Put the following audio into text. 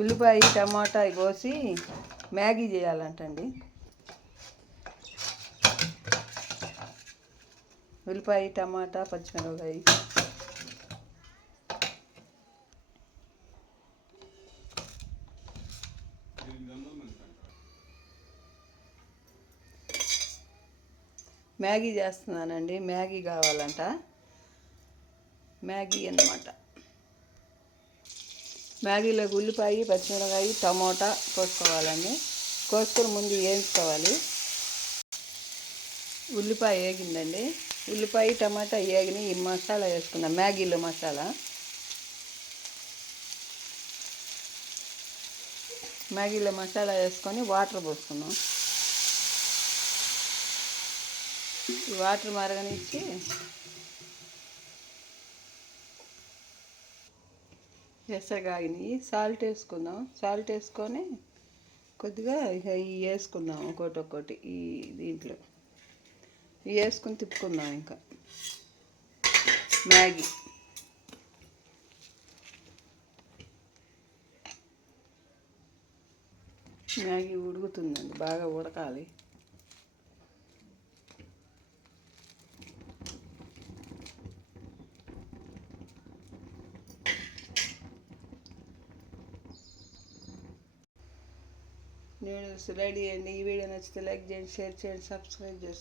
ఉల్లిపాయ టమాటా కోసి మ్యాగీ చేయాలంటండి. ఉల్లిపాయ టమాటా పచ్చిమిరపకాయ మ్యాగీ చేస్తున్నానండి. మ్యాగీ కావాలంట. మ్యాగీ అన్నమాట. మ్యాగీలోకి ఉల్లిపాయ పచ్చిమిరపకాయ టమోటా కోసుకోవాలండి. కోసుకొని ముందు వేయించుకోవాలి. ఉల్లిపాయ వేగిందండి. ఉల్లిపాయ టమాటా వేగిని ఈ మసాలా వేసుకుందాం. మ్యాగీలో మసాలా వేసుకొని వాటర్ పోసుకుందాం. ఈ వాటర్ మరగనిచ్చి ఎసగాయని సాల్ట్ వేసుకుందాం. సాల్ట్ వేసుకొని కొద్దిగా ఇవి వేసుకుందాం. ఒక్కొక్కటి ఈ దీంట్లో ఇవి వేసుకొని తిప్పుకుందాం. ఇంకా మ్యాగీ ఉడుకుతుందండి. బాగా ఉడకాలి. నూడిల్స్ రెడీ అండి. ఈ వీడియో నచ్చితే లైక్ చేయండి, షేర్ చేయండి, సబ్స్క్రైబ్ చేసుకోండి.